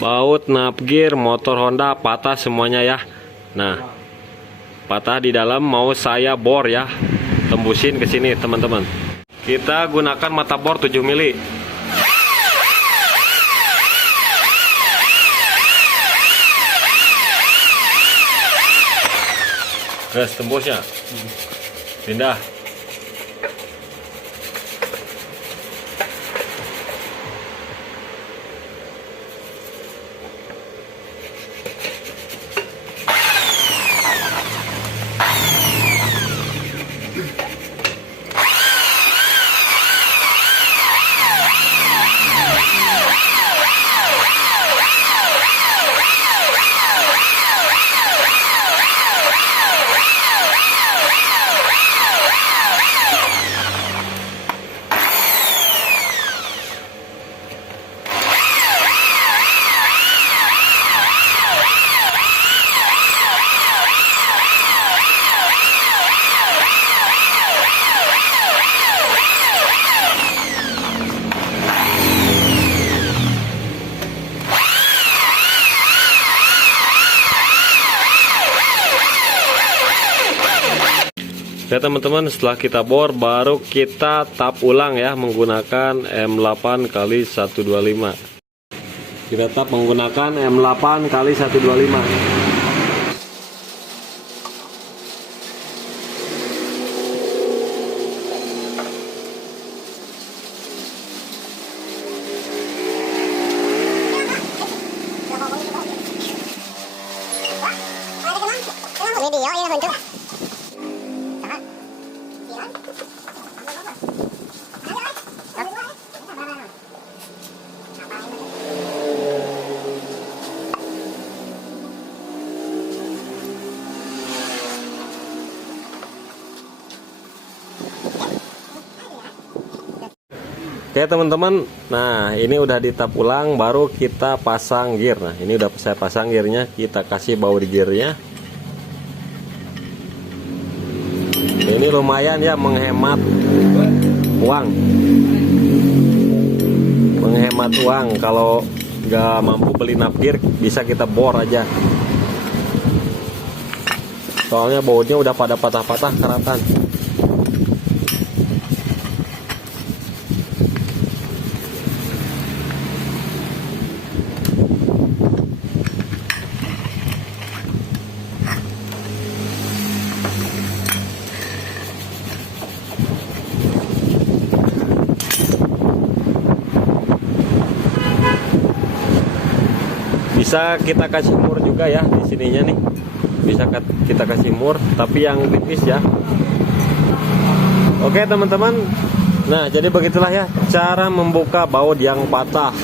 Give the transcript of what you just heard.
Baut, napgir, motor Honda patah semuanya ya. Nah, patah di dalam mau saya bor ya. Tembusin ke sini teman-teman. Kita gunakan mata bor 7 mili. Gas tembusnya. Pindah. Ya teman-teman, setelah kita bor baru kita tap ulang ya menggunakan M8 kali 125. Kita tap menggunakan M8 kali 125. Oke teman-teman, nah ini udah ditap ulang baru kita pasang gear. Nah ini udah saya pasang gearnya, kita kasih baut gearnya. Ini lumayan ya menghemat uang. Menghemat uang kalau nggak mampu beli napgir bisa kita bor aja. Soalnya bautnya udah pada patah-patah karatan. Bisa kita kasih mur juga ya di sininya nih. Bisa kita kasih mur tapi yang tipis ya. Oke teman-teman. Nah, jadi begitulah ya cara membuka baut yang patah.